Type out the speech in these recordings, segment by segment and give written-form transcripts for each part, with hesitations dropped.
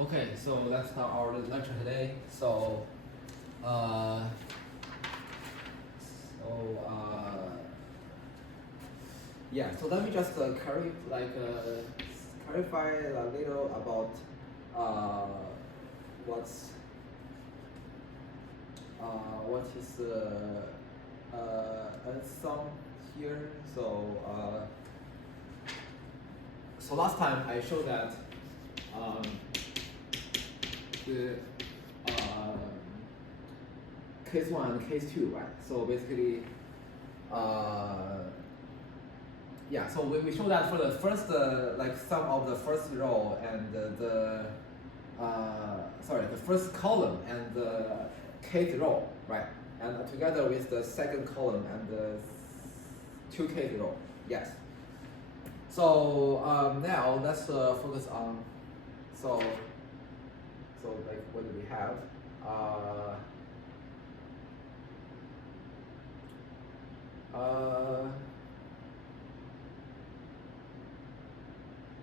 Okay, so let's start our lecture today. Uh, yeah. So let me just clarify a little about what's what is some here. So last time I showed that the case 1 and case 2, right? So basically, yeah, so we show that for the first, like sum of the first row and the first column and the kth row, right? And together with the second column and the 2kth row, yes. So now let's focus on, so like what do we have?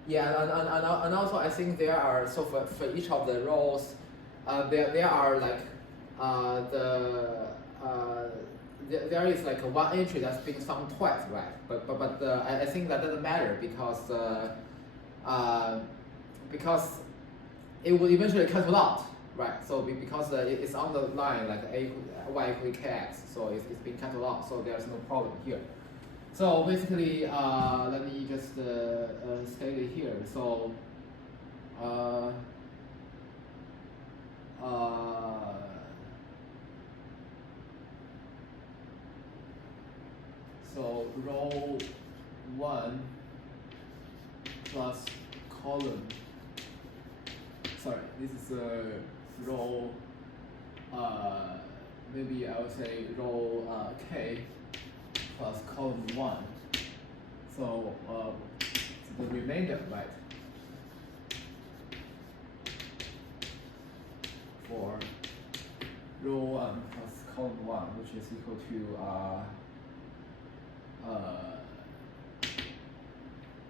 Yeah, and also I think there are, so for each of the rows, there are like there is like one entry that's being summed twice, right? But I think that doesn't matter because it will eventually cancel out, right? So because it's on the line like y equals kx, so it's being cancelled out, so there's no problem here. So basically, let me just state it here. So so row 1 plus column. Sorry, this is row. Maybe I would say row k plus column 1. So the remainder, right? For row 1 plus column 1, which is equal to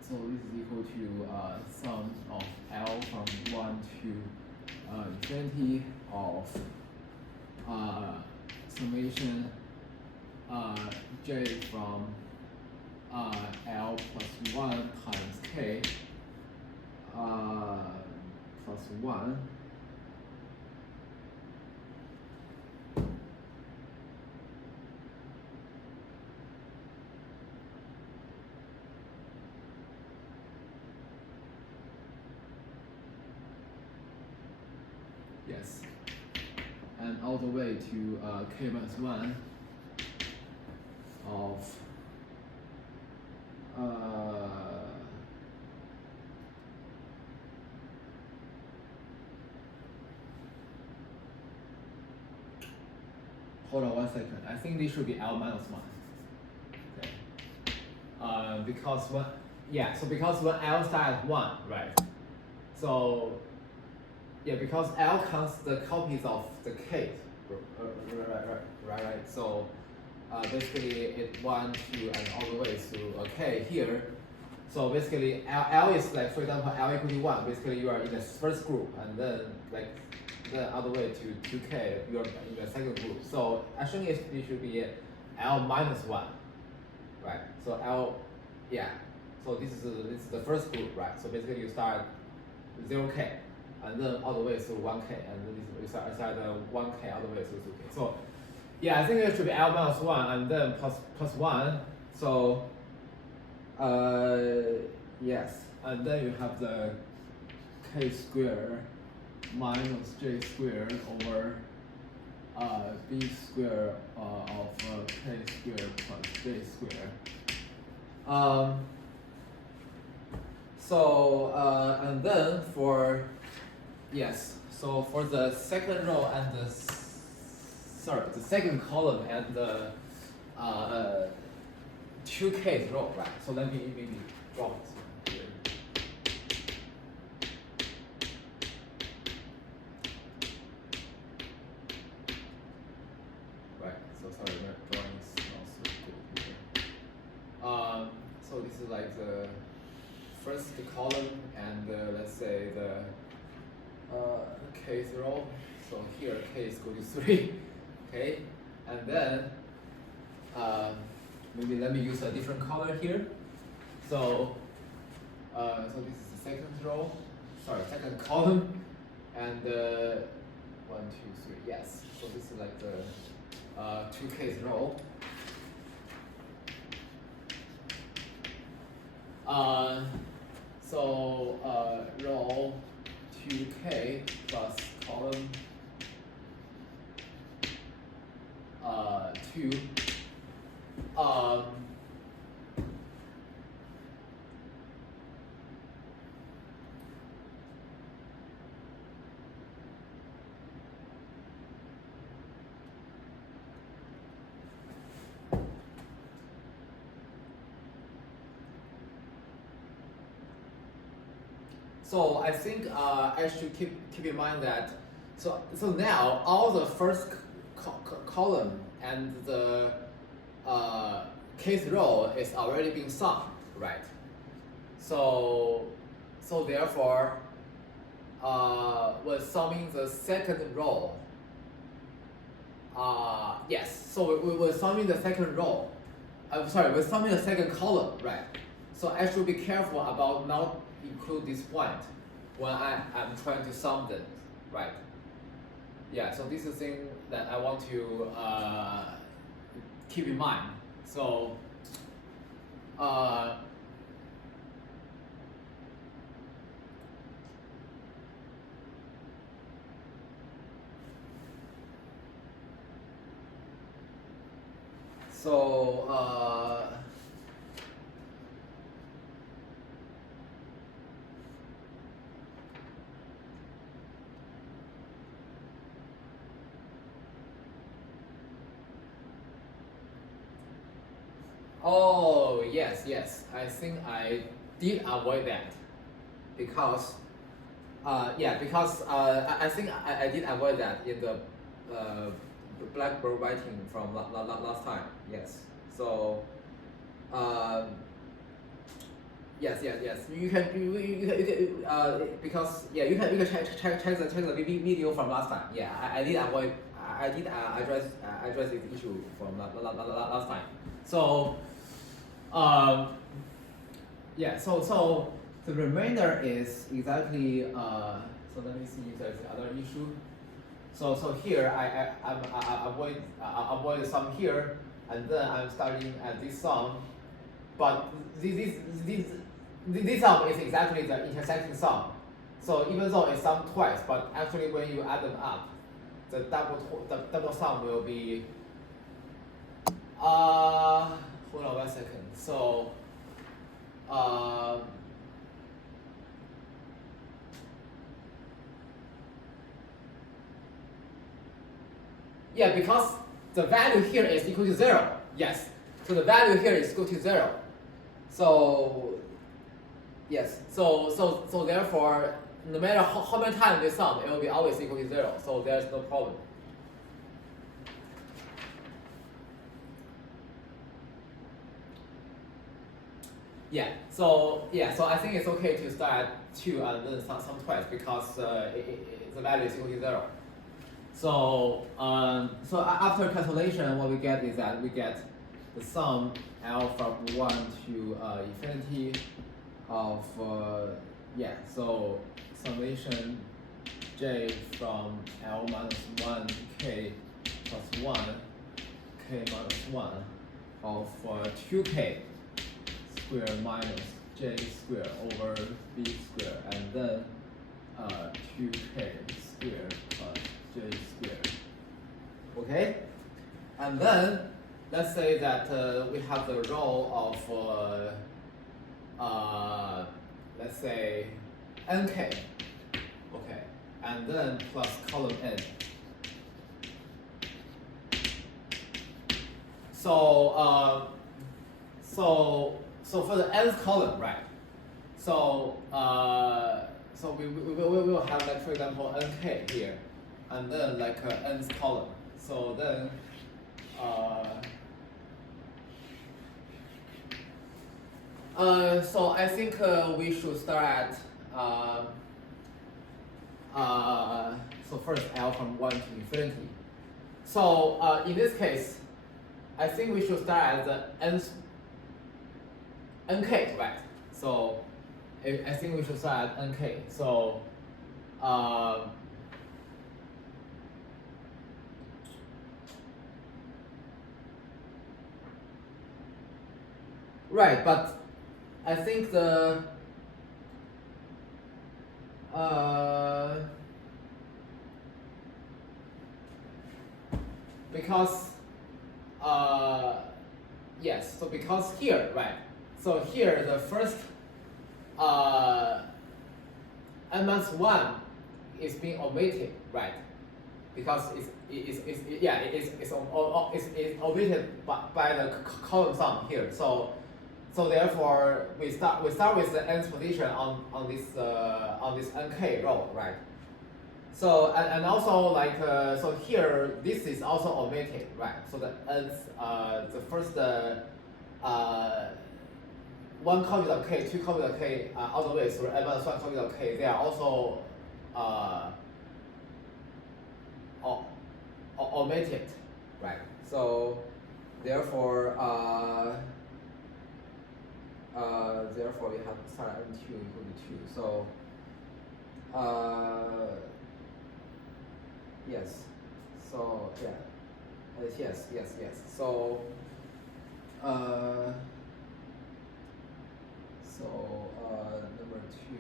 so this is equal to sum of L from 1 to infinity of summation J from L plus 1 times K plus 1 . Yes, and all the way to k minus 1 of hold on 1 second. I think this should be L minus 1. Okay. Because when, yeah, so because when L starts at 1, right? So yeah, because L counts the copies of the k, right. So basically it 1, 2, and all the way to k here. So basically L is like, for example, L equal to 1. Basically you are in the first group, and then like the other way to 2k, you are in the second group. So actually it should be L minus 1, right? So L, yeah. So this is the first group, right? So basically you start 0k, and then all the way to 1k, and then you start 1k all the way to 2k. So yeah, I think it should be L minus 1 and then plus 1. So yes, and then you have the k squared minus j squared over b squared of k squared plus j squared. And then for, yes, so for the second row and the second column and the 2k row, right? So let me maybe draw it here. Right, so sorry, my drawing is not so good here. So this is like the first column and let's say the K0. So here K is equal to 3. Okay, and then maybe let me use a different color here. So so this is the second row. Sorry, second column, and 1, 2, 3. Yes. So this is like the 2K's row. So row 2K plus column 2. So I think I should keep in mind that so now all the first column and the kth row is already being summed, right? So therefore, we're summing the second row. Yes. So we're summing the second row. I'm sorry, we're summing the second column, right? So I should be careful about not include this point when I'm trying to sum them, right? Yeah, so this is the thing that I want to keep in mind. So oh yes, I think I did avoid that because I think I did avoid that in the Blackboard writing from last time. Yes. So yes. You can because you can check the video from last time. Yeah, I did avoid. I did address this issue from last time. So yeah. So the remainder is exactly. So let me see if there's other issue. So here I avoid the sum here, and then I'm starting at this sum, but this sum is exactly the intersecting sum. So even though it's summed twice, but actually when you add them up, the double sum will be. Hold on 1 second. So. Yeah, because the value here is equal to 0. Yes. So the value here is equal to 0. So yes. So therefore, no matter how many times we sum, it will be always equal to 0. So there's no problem. Yeah. So I think it's okay to start at 2 and then sum twice because the value is equal to 0. So after calculation, what we get is that we get the sum L from 1 to infinity of so summation J from L minus 1 K plus 1 K minus 1 of 2K square minus J square over B square, and then 2K square plus J squared. Okay, and then let's say that we have the row of let's say nk. Okay, and then plus column n. So for the nth column, right? So we will have, like, for example, nk here, and then like nth column. So then so I think we should start at first L from 1 to infinity. So in this case, I think we should start at the nk, right? So I think we should start at nk. So right, but I think the because yes, so because here, right? So here the first n-1 is being omitted, right? Because it's omitted by the column sum here. So therefore we start with the nth position on this nk row, right? So and also like so here this is also omitted, right? So the nth the first one copies of k, two copies of k all the way through n-1 copies of k, they are also omitted, right? So therefore therefore we have start n2 equal to 2. So yes. So yeah. Yes. So number 2.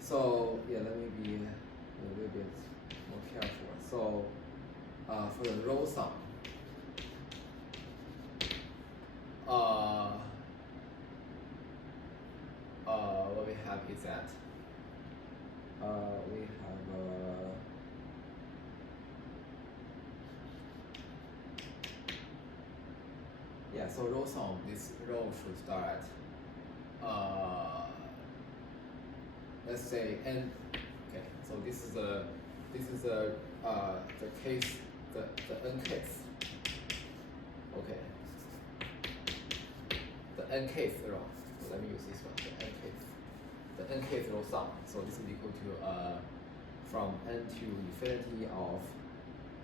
So yeah, let me be a little bit more careful. So for the row sum, what we have is that we have yeah. So row sum, this row should start let's say n. Okay, so this is the case, the n case. Okay, the n case row. So let me use this one, the n case row sum. So this is equal to from n to infinity of,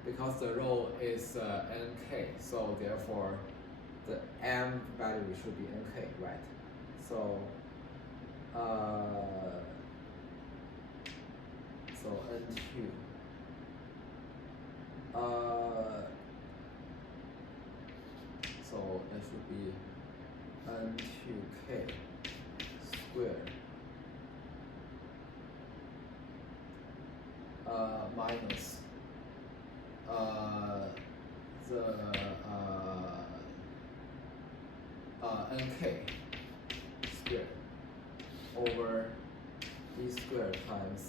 because the row is nk, so therefore the m value should be nk, right? So so n2 so it should be n2k squared minus the nk squared over d squared times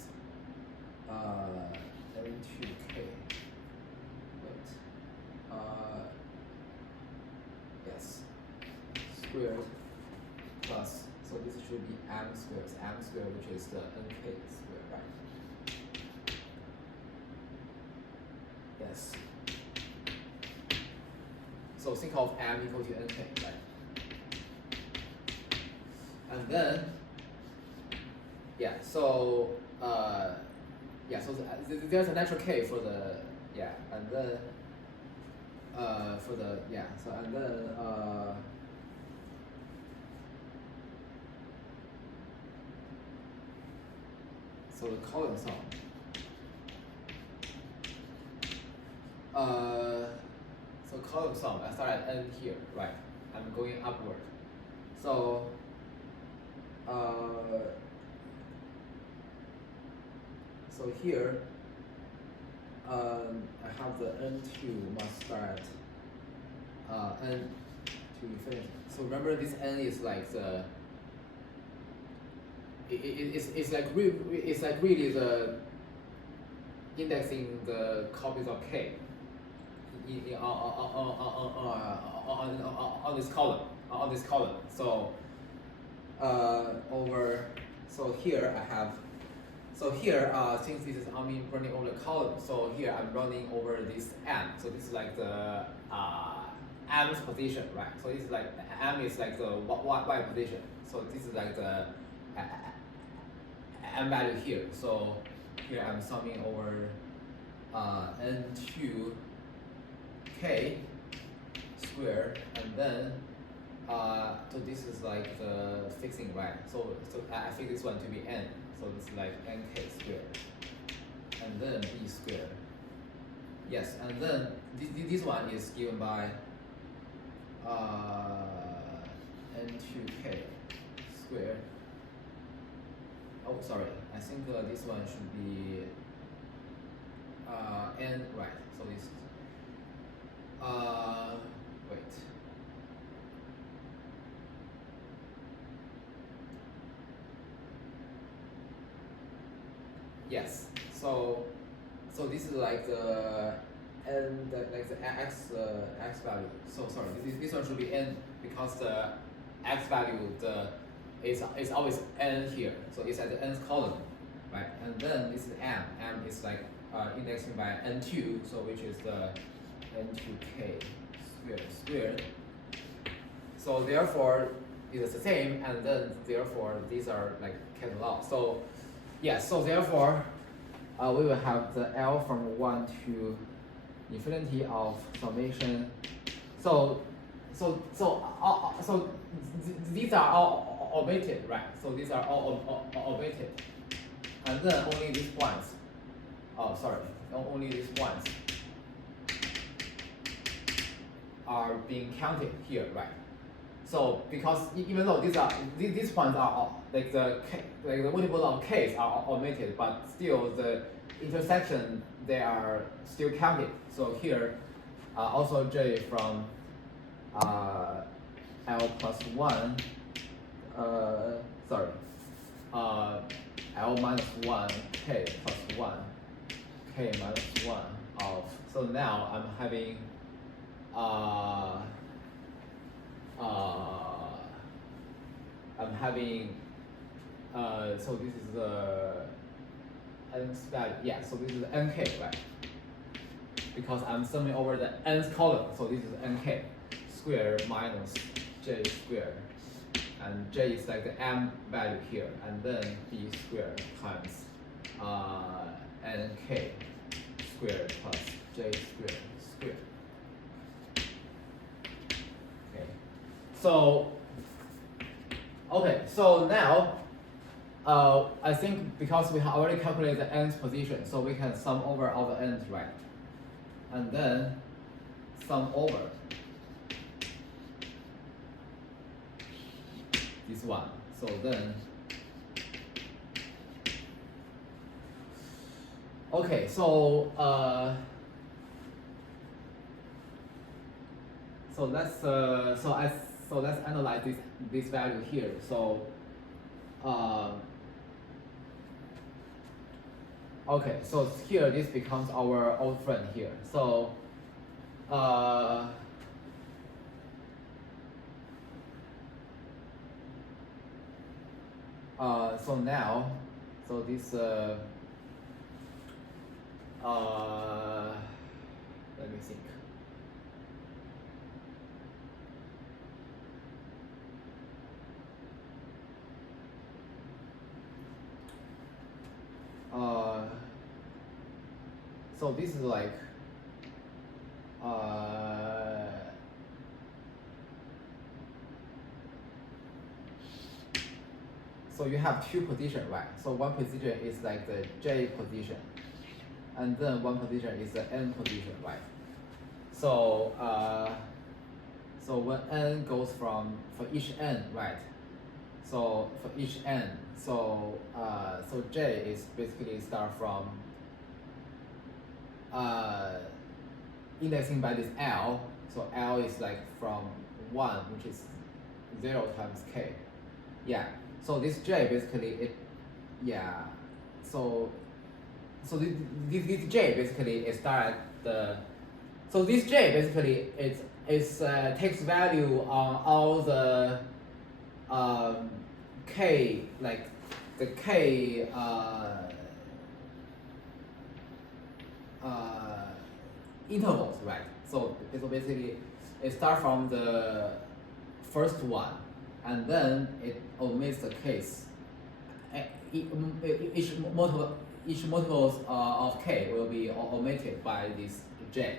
n2k. Wait. Yes. Squared plus, so this should be m squared, which is the nk squared, right? Yes. So think of m equal to nk, right? And then, yeah, so yeah, so there's a natural k for the, yeah, and then for the, yeah, so and then so the column sum, so column sum, I start at n here, right? I'm going upward. So so here I have the n2 must start n to infinity. So remember, this n is like the it's like really the indexing the copies of k on this column. So over, so here I have, So here, since this is I'm running over the column, so here I'm running over this m. So this is like the m's position, right? So this is like m is like the y position. So this is like the m value here. So here I'm summing over n2 k squared, and then so this is like the fixing, right? So I fix this one to be n. So it's like nk squared, and then b squared. Yes, and then this one is given by n2k squared. Oh, sorry. I think this one should be n, right? So this wait. Yes. So this is like the n, like the x value. So sorry, this one should be n because the x value is always n here. So it's at the nth column, right? And then this is m. M is like indexing by n2, so which is the n2k squared. So therefore it's the same, and then therefore these are like catalog. So yes, so therefore we will have the L from 1 to infinity of summation. So these are all omitted, right? So these are all omitted, and then only these points. Oh, sorry, only these points are being counted here, right? So because even though these points are like the multiple of k's are omitted, but still the intersection they are still counted. So here also j from L plus 1, sorry, L minus 1 k plus 1 k minus 1 of, so now I'm having so this is the nth value, yeah, so this is nk, right? Because I'm summing over the nth column, so this is nk squared minus j squared, and j is like the m value here, and then b squared times nk squared plus j squared. Okay, so okay, so now I think because we have already calculated the nth position, so we can sum over all the n's, right? And then sum over this one. So then, okay, so let's analyze this value here. So okay, so here this becomes our old friend here. So so now, so this let me think. So this is like so you have two positions, right? So one position is like the j position, and then one position is the n position, right? So so when n goes from, for each n, right? So for each n, so so j is basically start from indexing by this L. So L is like from 1, which is 0 times k. Yeah. So this j basically it, yeah. So this j basically is start at the, so this j basically it's takes value on all the k, like the k intervals, right? So basically, it starts from the first one, and then it omits the case. Each multiples of k will be omitted by this j.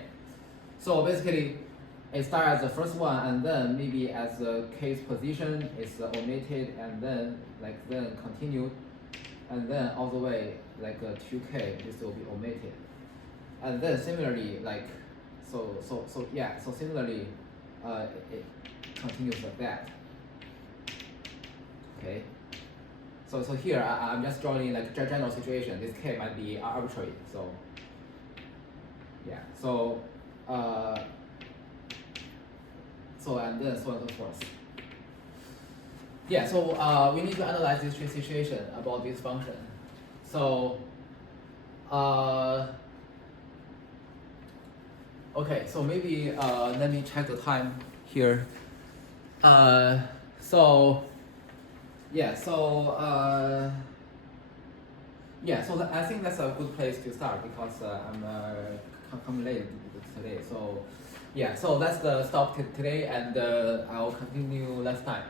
So basically, it starts as the first one, and then maybe as the case position is omitted, and then then continued, and then all the way like 2k, this will be omitted, and then similarly so similarly it continues like that. Okay. So here I'm just drawing like general situation. This k might be arbitrary. So yeah. So and then so on and so forth. Yeah. So we need to analyze this situation about this function. So okay. So maybe let me check the time here. So yeah, so I think that's a good place to start because I'm coming late today. So yeah, so that's the stop today, and I'll continue next time.